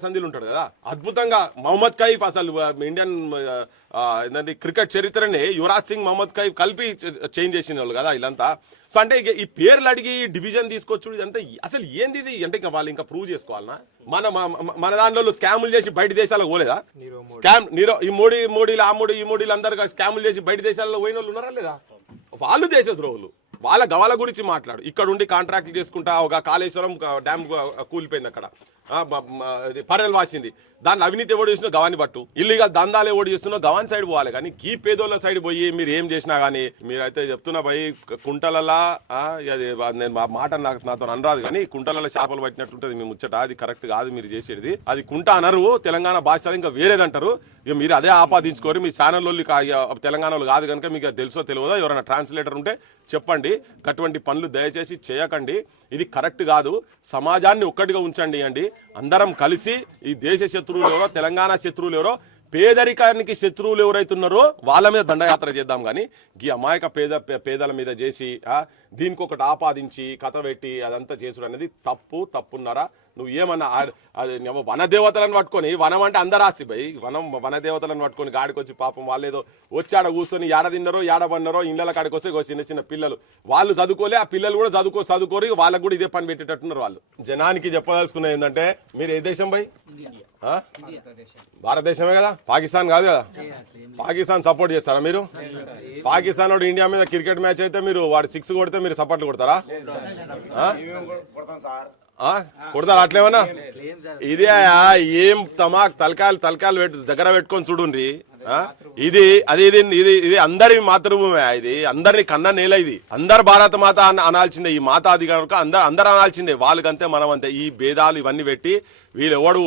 సంధిలు ఉంటాడు కదా. అద్భుతంగా మహమ్మద్ కైఫ్ అసలు ఇండియన్ క్రికెట్ చరిత్రని యువరాజ్ సింగ్, మహమ్మద్ కైఫ్ కలిపి చేంజ్ చేసిన వాళ్ళు కదా వీళ్ళంతా. సో అంటే ఈ పేర్లు అడిగి డివిజన్ తీసుకొచ్చు ఇదంతా అసలు ఏంది ఇది? అంటే ఇంకా వాళ్ళు ఇంకా ప్రూవ్ చేసుకోవాలనా? మన దాంట్లో స్కాములు చేసి బయట దేశాలకు పోలేదా? ఈ మోడీలు అందరు స్కాములు చేసి బయట దేశాల్లో పోయిన వాళ్ళు ఉన్నారా లేదా? వాళ్ళు దేశ ద్రోహులు. వాళ్ళ గవాల గురించి మాట్లాడు. ఇక్కడ ఉండి కాంట్రాక్ట్లు చేసుకుంటా ఒక కాళేశ్వరం డ్యామ్ కూలిపోయింది, అక్కడ పర్రెలు వాసింది. దాన్ని అవినీతి ఎవడు చేసినా గవాన్ని పట్టు, ఇల్లీగల్ దందాలు ఎవడు చేస్తున్నా గవాన్ సైడ్ పోవాలి. కానీ ఈ పేదోళ్ళ సైడ్ పోయి మీరు ఏం చేసినా కానీ మీరైతే చెప్తున్నా పోయి కుంటలలా నేను మాట నాతో అనరాదు కానీ కుంటలలో చేపలు పట్టినట్టుంటది మీ ముచ్చట. అది కరెక్ట్ కాదు మీరు చేసేది. అది కుంట అనరు, తెలంగాణ భాష ఇంకా వేరేదంటారు. ఇక మీరు అదే ఆపాదించుకోరు. మీ ఛానల్లో తెలంగాణలో కాదు కనుక మీకు తెలుసో తెలియదో ఎవరైనా ట్రాన్స్లేటర్ ఉంటే చెప్పండి. అటువంటి పనులు దయచేసి చేయకండి. ఇది కరెక్ట్ కాదు. సమాజాన్ని ఒక్కటిగా ఉంచండి అండి. అందరం కలిసి ఈ దేశ శత్రువులు ఎవరో, తెలంగాణ శత్రువులు ఎవరో, పేదరికానికి శత్రువులు ఎవరైతున్నారో వాళ్ళ మీద దండయాత్ర చేద్దాం. కానీ ఈ అమాయక పేదల మీద చేసి దీనికి ఒకటి ఆపాదించి కథ పెట్టి అదంతా చేసుడు అనేది తప్పున్నారా? నువ్వు ఏమన్నా అది వనదేవతలను పట్టుకొని, వనం అంటే అందరు ఆస్తి భయ్, వనదేవతలను పట్టుకొని గాడికి వచ్చి పాపం వాళ్ళేదో వచ్చి ఆడ కూర్చొని ఏడ తిన్నారో ఏడ పన్నారో ఇళ్ళ కాడికి వస్తే చిన్న పిల్లలు వాళ్ళు చదువుకోలే, ఆ పిల్లలు కూడా చదువుకోరు, వాళ్ళకు కూడా ఇదే పని పెట్టేటట్టున్నారు వాళ్ళు. జనానికి చెప్పదలుచుకున్నది ఏంటంటే మీరు ఏ దేశం భయ్? భారతదేశమే కదా, పాకిస్తాన్ కాదు కదా. పాకిస్తాన్ సపోర్ట్ చేస్తారా మీరు? పాకిస్తాన్ వాడు ఇండియా మీద క్రికెట్ మ్యాచ్ అయితే మీరు వాడు 6 కొడితే మీరు సపోర్ట్లు కొడతారా? కొడతారా అట్లేమన్నా? ఇదే ఏం తలకాయలు దగ్గర పెట్టుకొని చూడుండ్రి. ఇది అందరి మాతృభూమి, ఇది అందరిని కన్న నేల, ఇది అందరు భారత మాత అనాల్సిందే. ఈ మాత అది కనుక అందరు అనాల్సిందే. వాళ్ళకంతే మనం అంతే. ఈ భేదాలు ఇవన్నీ పెట్టి వీళ్ళెవడు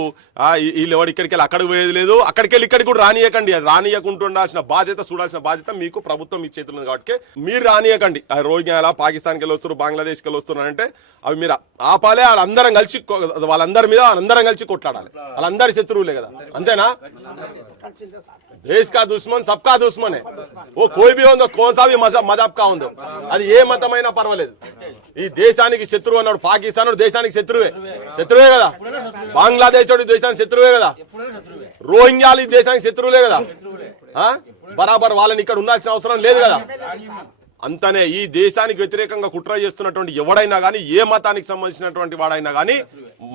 ఇక్కడికి వెళ్ళి అక్కడికి పోయేది లేదు, అక్కడికి వెళ్ళి ఇక్కడికి కూడా రానియకండి. అది రానియకుంటుండాల్సిన బాధ్యత, చూడాల్సిన బాధ్యత మీకు ప్రభుత్వం మీ చేతులు ఉంది కాబట్టి మీరు రానియకండి. రోహింగ్యాల పాకిస్తాన్కి వెళ్ళి వస్తున్నారు, బంగ్లాదేశ్కి వెళ్ళి వస్తున్నారంటే అవి మీరు ఆపాలే. వాళ్ళందరం కలిసి కొట్లాడాలి. వాళ్ళందరి శత్రువులే కదా, అంతేనా? देश का दुश्मन सबका दुश्मन है. वो कोई भी हो, कौन सा भी मजहब का हो, అది ఏ మతమైనా పర్వాలేదు. ఈ దేశానికి శత్రువు అన్నాడు పాకిస్తాన్, దేశానికి శత్రువే కదా. బంగ్లాదేశ్ దేశానికి శత్రువే కదా. రోహింగ్యాలు దేశానికి శత్రువులే కదా. బరాబర్ వాళ్ళని ఇక్కడ ఉండాల్సిన అవసరం లేదు కదా. అంతనే ఈ దేశానికి వ్యతిరేకంగా కుట్ర చేస్తున్నటువంటి ఎవడైనా కానీ, ఏ మతానికి సంబంధించినటువంటి వాడైనా కానీ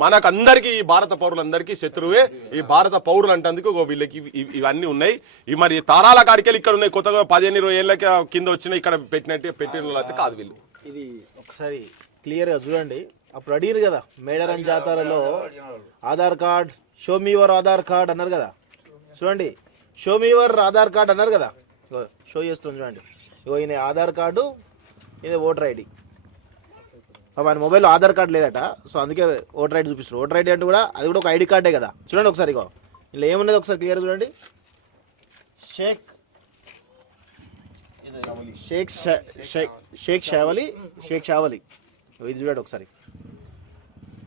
మనకందరికీ, ఈ భారత పౌరులందరికీ శత్రువే. ఈ భారత పౌరులు అంటేందుకు వీళ్ళకి ఇవన్నీ ఉన్నాయి. ఈ మరి తారాల కాడికెళ్ళి ఇక్కడ ఉన్నాయి, కొత్తగా 15-20 ఏళ్ళ కింద వచ్చిన ఇక్కడ పెట్టిన కాదు వీళ్ళు. ఇది ఒకసారి క్లియర్గా చూడండి. అప్పుడు అడిగారు కదా మేడారం జాతరలో Aadhaar card, show me your Aadhaar card అన్నారు కదా. చూడండి, show me your Aadhaar card అన్నారు కదా. షో చేస్తుంది చూడండి. ఈయన ఆధార్ కార్డు ఇది ఓటర్ ఐడి. మన మొబైల్లో ఆధార్ కార్డు లేదట, సో అందుకే ఓటర్ ఐడి చూపిస్తారు. ఓటర్ ఐడి అంటే కూడా అది కూడా ఒక ఐడి కార్డే కదా. చూడండి ఒకసారి, ఇగో ఇలా ఏమున్నది ఒకసారి క్లియర్ చూడండి. షేక్ షావలి ఇది చూడండి ఒకసారి,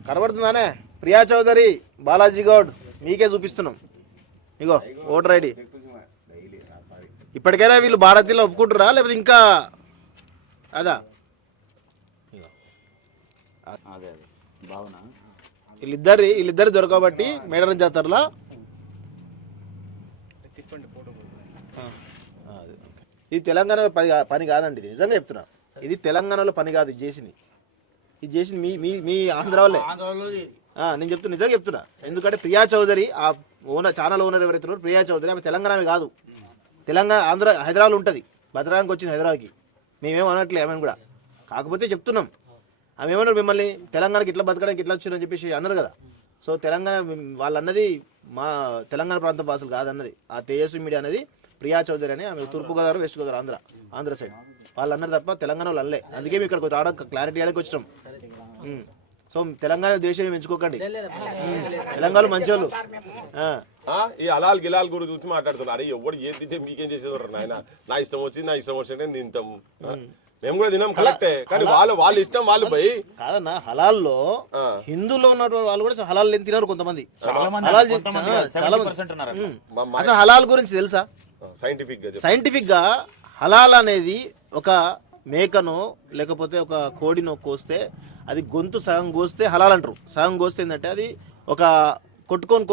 కనబడుతుందానే? ప్రియా చౌదరి, బాలాజీ గౌడ్, మీకే చూపిస్తున్నాం. ఇగో ఓటర్ ఐడి. ఇప్పటికైనా వీళ్ళు భారతీయులు ఒప్పుకుంటారా లేకపోతే ఇంకా అదా? వీళ్ళిద్దరు దొరకబట్టి మేడారం జాతరలో ఇది తెలంగాణలో పని కాదండి. ఇది నిజంగా చెప్తున్నా, ఇది తెలంగాణలో పని కాదు. ఇది చేసింది మీ మీ ఆంధ్ర వాళ్ళే. నేను చెప్తున్నా, నిజంగా చెప్తున్నా. ఎందుకంటే ప్రియా చౌదరి ఆ ఓనర్, ఛానల్ ఓనర్ ఎవరైతే ఉన్నారో ప్రియా చౌదరి, ఆమె తెలంగాణ కాదు, తెలంగాణ ఆంధ్ర హైదరాబాద్ ఉంటుంది. భద్రానికి వచ్చింది హైదరాబాద్కి. మేమేమో అనట్లే ఆమెను కూడా, కాకపోతే చెప్తున్నాం. ఆమె ఏమన్నారు, మిమ్మల్ని తెలంగాణకి ఇట్లా బతకడానికి ఇట్లా వచ్చిందని చెప్పేసి అన్నారు కదా. సో తెలంగాణ వాళ్ళు అన్నది మా తెలంగాణ ప్రాంత భాషలు కాదన్నది ఆ తేజస్వి మీడియా అనేది. ప్రియా చౌదరి అని ఆమె తూర్పుగోదావరి, వెస్ట్ గోదావరి, ఆంధ్ర సైడ్ వాళ్ళు అన్నారు తప్ప తెలంగాణ వాళ్ళు అనలే. అందుకే మేము ఇక్కడికి రావడం క్లారిటీ అడిగి వచ్చినాం. సో తెలంగాణ దేశం ఎంచుకోకండి, తెలంగాణ మంచోళ్ళు. ఈ అలాల్ గిలాల్ గురించి చూసి మాట్లాడుతున్నారు. అరే ఎవడు ఏది తింటే మీకేం చేసేవారు నాయన, నా ఇష్టం వచ్చింది, నా ఇష్టం వచ్చింటే తింటాం. మేము కూడా తినాం కరెక్టే, కానీ వాళ్ళ ఇష్టం వాళ్ళు పోయి కాదన్నా. హలాల్లో హిందువులో ఉన్న వాళ్ళు కూడా హలాల్ తినరు కొంతమంది. అసలు హలాల్ గురించి తెలుసా? సైంటిఫిక్ గా హలాల్ అనేది ఒక మేకనో లేకపోతే ఒక కోడినో కోస్తే అది గొంతు సగం కోస్తే హలాల్ అంటారు. సగం కోస్తే ఏంటంటే అది ఒక కొట్టుకొని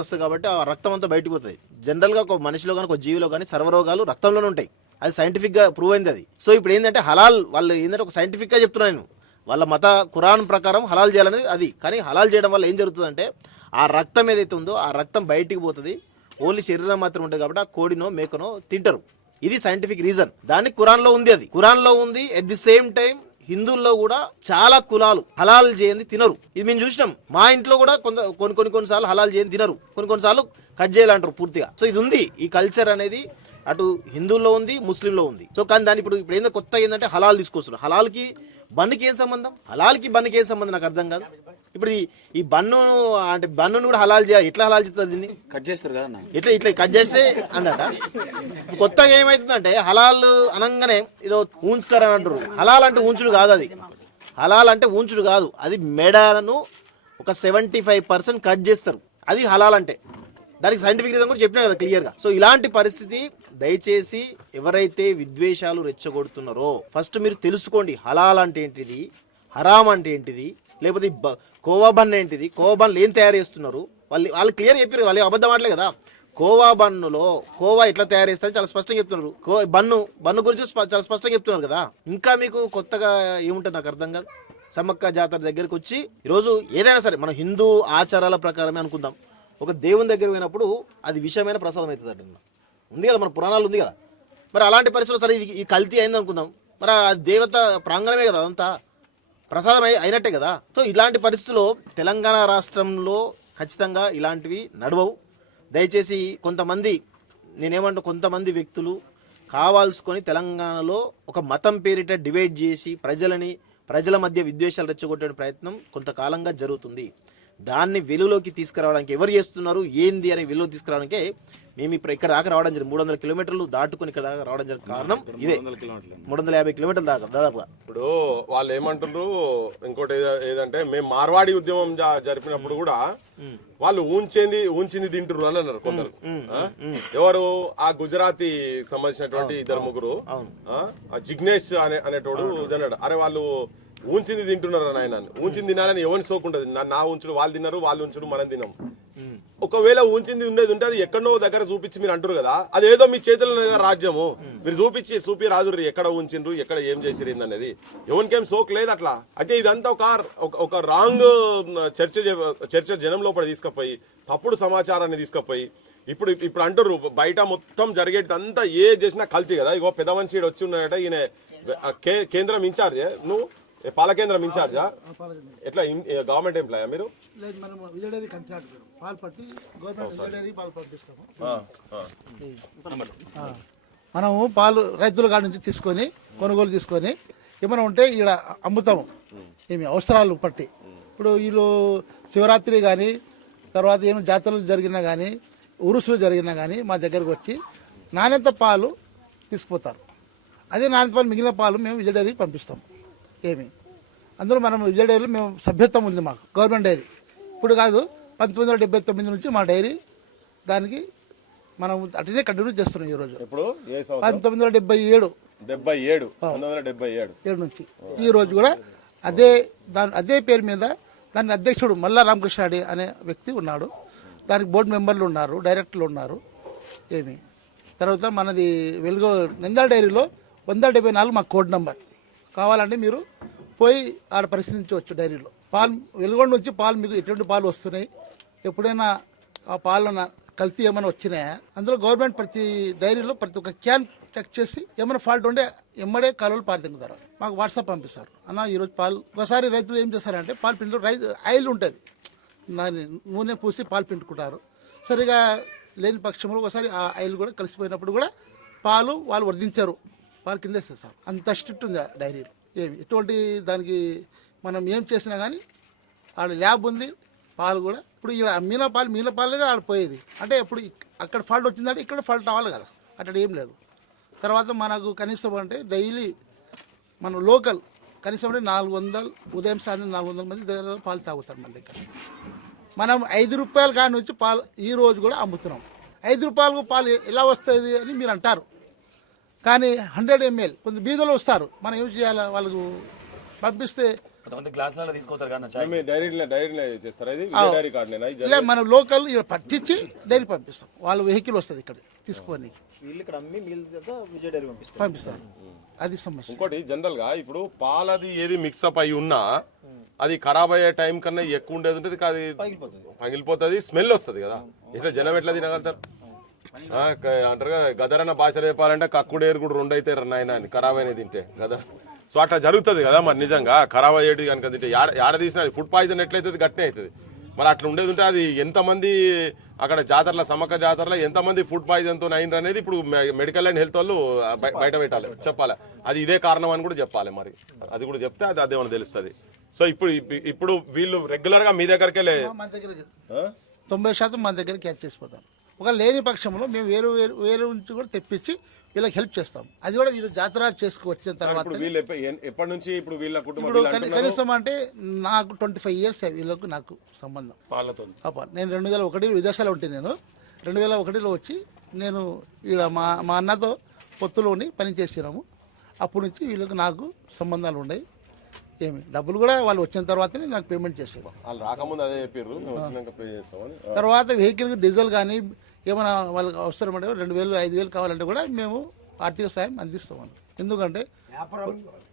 వస్తుంది కాబట్టి ఆ రక్తం అంతా బయటకు పోతుంది. జనరల్గా ఒక మనిషిలో కానీ ఒక జీవిలో కానీ సర్వరోగాలు రక్తంలోనే ఉంటాయి. అది సైంటిఫిక్గా ప్రూవ్ అయింది అది. సో ఇప్పుడు ఏంటంటే హలాల్ వాళ్ళు ఏంటంటే ఒక సైంటిఫిక్గా చెప్తున్నాను నేను, వాళ్ళ మత ఖురాన్ ప్రకారం హలాల్ చేయాలనేది అది. కానీ హలాల్ చేయడం వల్ల ఏం జరుగుతుందంటే ఆ రక్తం ఏదైతే ఉందో ఆ రక్తం బయటికి పోతుంది, ఓన్లీ శరీరం మాత్రం ఉంటుంది కాబట్టి ఆ కోడినో మేకనో తింటారు. ఇది సైంటిఫిక్ రీజన్. దాన్ని ఖురాన్లో ఉంది, అది ఖురాన్లో ఉంది. ఎట్ ది సేమ్ టైం హిందువుల్లో కూడా చాలా కులాలు హలాల్ చేయండి తినరు. ఇది మేము చూసినాం. మా ఇంట్లో కూడా కొన్నిసార్లు హలాల్ చేయండి తినరు, కొన్నిసార్లు కట్ చేయాలంటారు పూర్తిగా. సో ఇది ఉంది, ఈ కల్చర్ అనేది అటు హిందువుల్లో ఉంది, ముస్లింలో ఉంది. సో కానీ దాన్ని ఇప్పుడు ఏంటంటే కొత్త ఏంటంటే హలాల్ తీసుకొస్తున్నారు. హలాల్కి బన్నుకి ఏం సంబంధం? హలాల్కి బన్నుకి ఏం సంబంధం నాకు అర్థం కాదు. ఇప్పుడు ఈ బన్నును అంటే బన్నును కూడా హలాల్ చేయాలి. ఎట్లా హలాల్ చేస్తారు దీన్ని? కట్ చేస్తారు కదా, ఇట్లా కట్ చేస్తే అన్నట. కొత్తగా ఏమవుతుందంటే హలాల్ అనగానే ఏదో ఉంచుతారని అంటారు. హలాల్ అంటే ఉంచుడు కాదు, అది హలాల్ అంటే ఉంచుడు కాదు. అది మెడను ఒక 75% కట్ చేస్తారు, అది హలాల్ అంటే. దానికి సైంటిఫిక్ రీజన్ కూడా చెప్పినా కదా క్లియర్గా. సో ఇలాంటి పరిస్థితి దయచేసి ఎవరైతే విద్వేషాలు రెచ్చగొడుతున్నారో ఫస్ట్ మీరు తెలుసుకోండి. హలాల్ అంటే ఏంటిది, హరామ్ అంటే ఏంటిది, లేకపోతే కోవా బన్ ఏంటిది, కోవా బన్లు ఏం తయారు చేస్తున్నారు వాళ్ళు క్లియర్ చెప్పారు. వాళ్ళు అబద్ధం ఆడలే కదా. కోవా బన్నులో కోవా ఎట్లా తయారు చేస్తారని చాలా స్పష్టంగా చెప్తున్నారు. బన్ను గురించి చాలా స్పష్టంగా చెప్తున్నారు కదా. ఇంకా మీకు కొత్తగా ఏముంటుంది నాకు అర్థం కాదు. సమ్మక్క జాతర దగ్గరికి వచ్చి ఈరోజు ఏదైనా సరే మన హిందూ ఆచారాల ప్రకారమే అనుకుందాం. ఒక దేవుని దగ్గర పోయినప్పుడు అది విషయమైన ప్రసాదం అవుతుంది అంటున్నా, ఉంది కదా, మన పురాణాలు ఉంది కదా. మరి అలాంటి పరిస్థితుల్లో సరే ఈ కల్తీ అయింది అనుకుందాం, మరి ఆ దేవత ప్రాంగణమే కదా, అదంతా ప్రసాదం అయినట్టే కదా. సో ఇలాంటి పరిస్థితుల్లో తెలంగాణ రాష్ట్రంలో ఖచ్చితంగా ఇలాంటివి నడవవు. దయచేసి కొంతమంది వ్యక్తులు కావాల్సుకొని తెలంగాణలో ఒక మతం పేరిట డివైడ్ చేసి ప్రజల మధ్య విద్వేషాలు రెచ్చగొట్టే ప్రయత్నం కొంతకాలంగా జరుగుతుంది. దాన్ని వెలుగులోకి తీసుకురావడానికి ఎవరు చేస్తున్నారు ఏంది అనే వెలుగు తీసుకురావడానికే మేము ఇప్పుడు ఇక్కడ దాకా రావడం జరిగింది. 300 కిలోమీటర్లు దాటుకుని ఇక్కడ దాకా రావడం జరిగిన కారణం ఇదే. 350 కిలోమీటర్ల దాకా దాదాపుగా. ఇప్పుడు వాళ్ళు ఏమంటున్నారు ఇంకోటి ఏదంటే మేము మార్వాడి ఉద్యమం జరిపినప్పుడు కూడా వాళ్ళు ఊంచింది తింటారు అని అన్నారు కొందరు. ఎవరు ఆ గుజరాతీ సంబంధించినటువంటి 2-3 జిగ్నేష్ అనేటోడు అన్నాడు, అరే వాళ్ళు ఊంచింది తింటున్నారు ఆయన, ఊంచింది తినాలని ఎవరిని సోకుంటది, నా ఉంచుడు వాళ్ళు తిన్నారు, వాళ్ళు ఉంచుడు మనం తిన్నాం. ఒకవేళ ఊంచింది ఉండేది ఉంటే అది ఎక్కడో దగ్గర చూపించి మీరు అంటారు కదా, అదేదో మీ చేతుల్లో రాజ్యము మీరు చూపి రాదుర్రి ఎక్కడ ఉంచిండ్రు ఎక్కడ ఏం చేసిరు అనేది ఎవరికేం సోక్ లేదు అట్లా. అయితే ఇదంతా ఒక రాంగ్ చర్చ జనం లోపల తీసుకుపోయి తప్పుడు సమాచారాన్ని తీసుకుపోయి ఇప్పుడు అంటారు బయట మొత్తం జరిగేది అంతా ఏ చేసినా కల్తీ కదా. ఇగో పెద్ద మనిషి వచ్చి ఉన్నాడట, ఈయన కేంద్రం ఇన్ఛార్జ్, నువ్వు పాలకేంద్రం ఇన్ఛార్జా, ఎట్లా గవర్నమెంట్ ఎంప్లాయా మీరు? మనము పాలు రైతుల కాడ నుంచి కొనుగోలు చేసుకొని ఏమైనా ఉంటే ఇక్కడ అమ్ముతాము ఏమి అవసరాలు బట్టి. ఇప్పుడు వీళ్ళు శివరాత్రి కానీ తర్వాత ఏమైనా జాతరలు జరిగినా కానీ ఉరుసులు జరిగినా కానీ మా దగ్గరకు వచ్చి నాణ్యత పాలు తీసుకుపోతారు. అదే నాణ్యత పాలు మిగిలిన పాలు మేము విజయ డైరీకి పంపిస్తాం. ఏమి అందులో మనం విజయ డైరీలో మేము సభ్యత్వం ఉంది మాకు, గవర్నమెంట్ డైరీ. ఇప్పుడు కాదు, 1979 నుంచి మా డైరీ దానికి మనం అట్లనే కంటిన్యూ చేస్తున్నాం. ఈరోజు ఇప్పుడు 1977 1977 నుంచి ఈ రోజు కూడా అదే పేరు మీద దాని అధ్యక్షుడు మల్లా రామకృష్ణాడి అనే వ్యక్తి ఉన్నాడు. దానికి బోర్డు మెంబర్లు ఉన్నారు, డైరెక్టర్లు ఉన్నారు. ఏమి తర్వాత మనది వెలుగు నంద్యాల డైరీలో 174 మా కోడ్ నెంబర్. కావాలంటే మీరు పోయి ఆడ పరిశీలించవచ్చు. డైరీలో పాలు వెలుగొండ నుంచి పాలు మీకు ఎటువంటి పాలు వస్తున్నాయి, ఎప్పుడైనా ఆ పాలు కల్తీ ఏమైనా వచ్చినాయా, అందులో గవర్నమెంట్ ప్రతి డైరీలో ప్రతి ఒక్క క్యాన్ చెక్ చేసి ఏమైనా ఫాల్ట్ ఉంటే ఎమ్మడే కాలువలు పాలు తింగుతారు, మాకు వాట్సాప్ పంపిస్తారు. అన్న ఈరోజు పాలు ఒకసారి రైతులు ఏం చేస్తారంటే పాలు పిండు ఆయిల్ ఉంటుంది, దాన్ని నూనె పూసి పాలు పిండుకుంటారు. సరిగా లేని పక్షంలో ఒకసారి ఆ ఆయిల్ కూడా కలిసిపోయినప్పుడు కూడా పాలు వాళ్ళు వర్ధించారు, పాలు కింద వేసేస్తారు. అంత స్ట్రిక్ట్ ఉంది ఆ డైరీలో. ఏమి ఎటువంటి దానికి మనం ఏం చేసినా కానీ ఆడ ల్యాబ్ ఉంది. పాలు కూడా ఇప్పుడు ఇలా మీన పాలు లేదా ఆడ పోయేది అంటే ఇప్పుడు అక్కడ ఫాల్ట్ వచ్చిందంటే ఇక్కడ ఫాల్ట్ అవ్వాలి కదా, అక్కడ ఏం లేదు. తర్వాత మనకు కనీసం అంటే డైలీ మనం లోకల్ కనీసం అంటే 400 ఉదయం సాయంత్రం 400 మంది దగ్గర పాలు తాగుతారు మన దగ్గర. మనం 5 రూపాయలు కాని నుంచి పాలు ఈ రోజు కూడా అమ్ముతున్నాం. 5 రూపాయలకు పాలు ఎలా వస్తుంది అని మీరు అంటారు, కానీ 100 ml కొంత బీదలు వస్తారు, మనం ఏం చేయాలి, వాళ్ళకు పంపిస్తే ఇలా మనం లోకల్ ఇక్కడ పట్టించి డైరీ పంపిస్తాం. వాళ్ళ వెహికల్ వస్తుంది ఇక్కడ తీసుకొని పంపిస్తారు. అది సమస్య. ఇంకోటి జనరల్ గా ఇప్పుడు పాలది ఏది మిక్సప్ అయి ఉన్నా అది ఖరాబ్ అయ్యే టైం కన్నా ఎక్కువ ఉండేది ఉంటుంది, అది పగిలిపోతుంది, స్మెల్ వస్తుంది కదా. ఇట్లా జనం ఎట్లా తినగలుగుతారు? అంటారు కదా, గదరన్న భాష రేపాలంటే కక్కుడేరు కూడా 2 అయితే నాయన అని ఖరాబ్ అయినది తింటే కదా. సో అట్లా జరుగుతుంది కదా. మరి నిజంగా ఖరాబ్ అయ్యేది కనుక తింటే యాడ తీసినా ఫుడ్ పాయిజన్ ఎట్లయితుంది గట్టినే అవుతుంది. మరి అట్లా ఉండేది ఉంటే అది ఎంతమంది అక్కడ జాతరల సమ్మక్క జాతరలో ఎంతమంది ఫుడ్ పాయిజన్తో అయినరు అనేది ఇప్పుడు మెడికల్ అండ్ హెల్త్ వాళ్ళు బయట పెట్టాలి, చెప్పాలి. అది ఇదే కారణం అని కూడా చెప్పాలి. మరి అది కూడా చెప్తే అది అదేమన్నా తెలుస్తుంది. సో ఇప్పుడు వీళ్ళు రెగ్యులర్ గా మీ దగ్గరకే మన దగ్గర 90% మన దగ్గర క్యాచ్ చేసిపోతాం. ఒక లేని పక్షంలో మేము వేరే నుంచి కూడా తెప్పించి వీళ్ళకి హెల్ప్ చేస్తాం. అది కూడా వీళ్ళు జాతర చేసుకువచ్చిన తర్వాత ఎప్పటి నుంచి ఇప్పుడు వీళ్ళ కుటుంబం కనీసం అంటే నాకు 25 years వీళ్ళకు నాకు సంబంధం పాలతో. నేను 2001 విదేశాల్లో ఉంటే నేను 2001లో వచ్చి నేను ఇక్కడ మా అన్నతో పొత్తులో ఉండి పని చేసినాము. అప్పటి నుంచి వీళ్ళకి నాకు సంబంధాలు ఉన్నాయి. ఏమి డబ్బులు కూడా వాళ్ళు వచ్చిన తర్వాతనే నాకు పేమెంట్ చేస్తారు. వాళ్ళు రాకముందు అదే చెప్పారు, వచ్చినాక పే చేస్తామని. తర్వాత వెహికల్కి డీజిల్ కానీ ఏమైనా వాళ్ళకి అవసరం అంటే 2000 5000 కావాలంటే కూడా మేము ఆర్థిక సాయం అందిస్తామని. ఎందుకంటే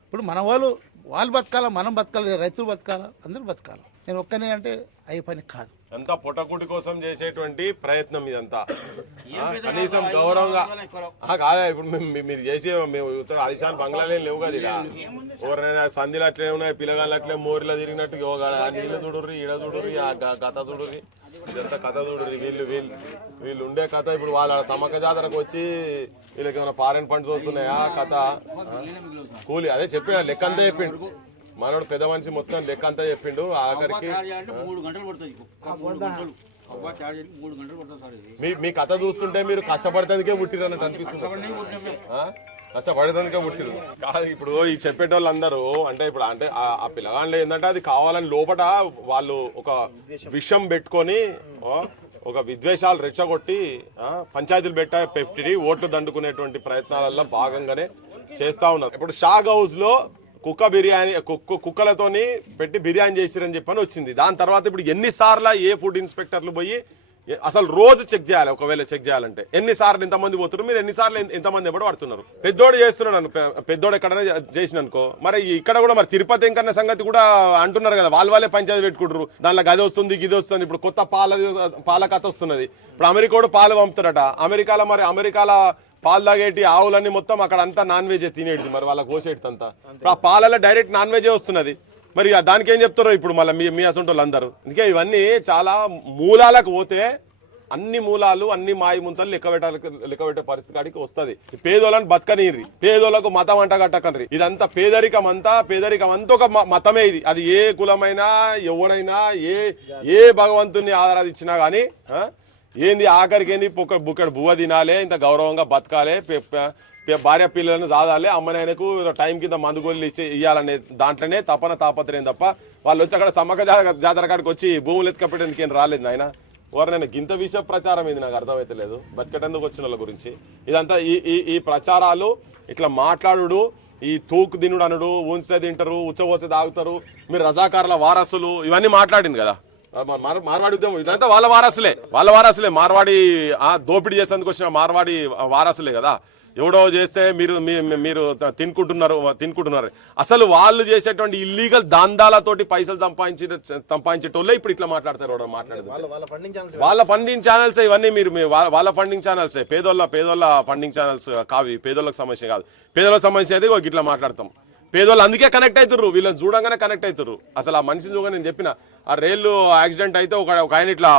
ఇప్పుడు మన వాళ్ళు బతకాలా, మనం బతకాలి, రైతులు బతకాలా, అందరూ బతకాలి. నేను ఒక్కనే అంటే అయ్యే పని కాదు. అంతా పొట్టకూటి కోసం చేసేటువంటి ప్రయత్నం ఇదంతా. కనీసం గౌరవంగా కాదా. ఇప్పుడు మీరు చేసే మేము అలిశాన్ బంగ్లాలే లేవు కదా. ఇలా ఎవరైనా సంధిలో అట్లే ఉన్నాయి, పిల్లగాళ్ళు అట్లే మోరిలో తిరిగినట్టు నీళ్ళు చూడుర్రి, ఈడ చూడుర్రి, ఆ కథ చూడుర్రి, ఇదంతా కథ చూడుర్రి. వీళ్ళు ఉండే కథ. ఇప్పుడు వాళ్ళ సమ్మక్క జాతరకు వచ్చి వీళ్ళకి ఏమైనా ఫారెన్ ఫండ్స్ వస్తున్నాయా కథ కూలి అదే చెప్పిన లెక్క అంతా చెప్పిండు మనోడు. పెద్ద మనిషి మొత్తం లెక్క అంతా చెప్పిండు. ఆఖరికి మీ కథ చూస్తుంటే మీరు కష్టపడేందుకే పుట్టిరు అన్నట్టు అనిపిస్తుంది. కష్టపడేందుకే పుట్టిరు కాదు. ఇప్పుడు ఈ చెప్పేటోళ్ళు అందరూ అంటే ఇప్పుడు అంటే ఆ పిల్లగాళ్ళు ఏంటంటే అది కావాలని లోపల వాళ్ళు ఒక విషయం పెట్టుకొని ఒక విద్వేషాలు రెచ్చగొట్టి పంచాయతీలు పెట్టి ఓట్లు దండుకునేటువంటి ప్రయత్నాలలో భాగంగానే చేస్తా ఉన్నారు. ఇప్పుడు షాగ్ హౌస్ లో కుక్కలతోని పెట్టి బిర్యానీ చేసిరని చెప్పని వచ్చింది. దాని తర్వాత ఇప్పుడు ఎన్నిసార్లు ఏ ఫుడ్ ఇన్స్పెక్టర్లు పోయి అసలు రోజు చెక్ చేయాలి. ఒకవేళ చెక్ చేయాలంటే ఎన్నిసార్లు ఎంతమంది పోతున్నారు, మీరు ఎన్నిసార్లు ఎంతమంది ఎప్పుడు పడుతున్నారు. పెద్దోడు చేస్తున్నాడు, పెద్దోడు ఎక్కడైనా చేసిన అనుకో. మరి ఇక్కడ కూడా మరి తిరుపతి ఇంకన్న సంగతి కూడా అంటున్నారు కదా, వాళ్ళే పంచాయతీ పెట్టుకుంటారు. దానిలో గది వస్తుంది గిది వస్తుంది. ఇప్పుడు కొత్త పాల కథ వస్తున్నది. ఇప్పుడు అమెరికాడు పాలు పంపుతారట. అమెరికాలో పాలు తాగేటి ఆవులన్నీ మొత్తం అక్కడ అంతా నాన్ వెజ్ తినేది. మరి వాళ్ళకి కోసేటి అంతా ఇప్పుడు ఆ పాలలో డైరెక్ట్ నాన్ వెజే వస్తున్నది. మరి దానికి ఏం చెప్తారో ఇప్పుడు మళ్ళీ మీ అసంటోళ్ళు అందరూ. అందుకే ఇవన్నీ చాలా మూలాలకు పోతే అన్ని మూలాలు అన్ని మాయి ముంతలు లెక్కబెట్టే పరిస్థితి కాడికి వస్తుంది. పేదోళ్ళని బతకనీర్రి, పేదోళ్ళకు మతం అంట కట్టకండ్రి. ఇదంతా పేదరికం అంతా ఒక మతమే ఇది. అది ఏ కులమైనా ఎవడైనా ఏ భగవంతుని ఆరాధించినా గానీ ఏంది ఆఖరికి ఏంది బుక్కడు బువ్వ తినాలి, ఇంత గౌరవంగా బతకాలి, భార్య పిల్లలను సాదాలి, అమ్మనాయనకు టైం కింద మందుగోళ్ళు ఇవ్వాలనే దాంట్లోనే తాపత్రయం తప్ప వాళ్ళు వచ్చి అక్కడ సమ్మక్క జాతర కాడికి వచ్చి భూములు ఎత్తుకపెట్టేందుకు ఏం రాలేదు ఆయన. ఎవరైనా గింత విష ప్రచారం ఇది నాకు అర్థమైతే లేదు. బతికేటందుకు వచ్చిన వాళ్ళ గురించి ఇదంతా ఈ ప్రచారాలు, ఇట్లా మాట్లాడు, ఈ తూకు దినుడు అనుడు, ఉంచే తింటారు, ఉచ్చబోసే తాగుతారు, మీరు రజాకారుల వారసులు, ఇవన్నీ మాట్లాడింది కదా. మార్వాడి ఉద్యమం ఇదంతా వాళ్ళ వారసులే. మార్వాడి దోపిడీ చేసేందుకు వచ్చిన మార్వాడి వారసులే కదా. ఎవడో చేస్తే మీరు తినుకుంటున్నారు. అసలు వాళ్ళు చేసేటువంటి ఇల్లీగల్ దందాలతోటి పైసలు సంపాదించేటోళ్ళే ఇప్పుడు ఇట్లా మాట్లాడతారు. వాళ్ళ ఫండింగ్ ఛానల్స్ ఇవన్నీ. వాళ్ళ ఫండింగ్ ఛానల్సే, పేదోళ్ళ ఫండింగ్ ఛానల్స్ కావి. పేదోళ్ళకి సమస్య కాదు. పేదోళ్ళకి సమస్య అయితే ఇట్లా మాట్లాడతాం. పేదోళ్ళు అందుకే కనెక్ట్ అవుతారు, వీళ్ళని చూడంగానే కనెక్ట్ అవుతారు. అసలు ఆ మనిషిని చూడగా నేను చెప్పిన ఆ రైలు యాక్సిడెంట్ అయితే ఒక ఆయన ఇట్లా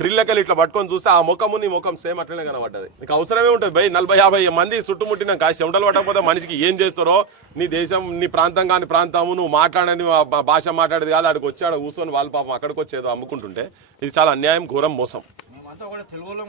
గ్రిల్లకెళ్ళి ఇట్లా పట్టుకొని చూస్తే ఆ ముఖము నీ ముఖం సేమ్ అట్లనే కనబడ్డది. నీకు అవసరమే ఉంటుంది భయ్. 40-50 మంది చుట్టుముట్టినాక చెమటలు పట్టకపోతే మనిషికి ఏం చేస్తారో, నీ దేశం నీ ప్రాంతం కాని ప్రాంతము, నువ్వు మాట్లాడని భాష మాట్లాడేది కాదు, అక్కడికి వచ్చి ఆడ కూర్చొని వాళ్ళ పాపం అక్కడికి వచ్చేదో అమ్ముకుంటుంటే ఇది చాలా అన్యాయం, ఘోరం, మోసం. తెలుగులో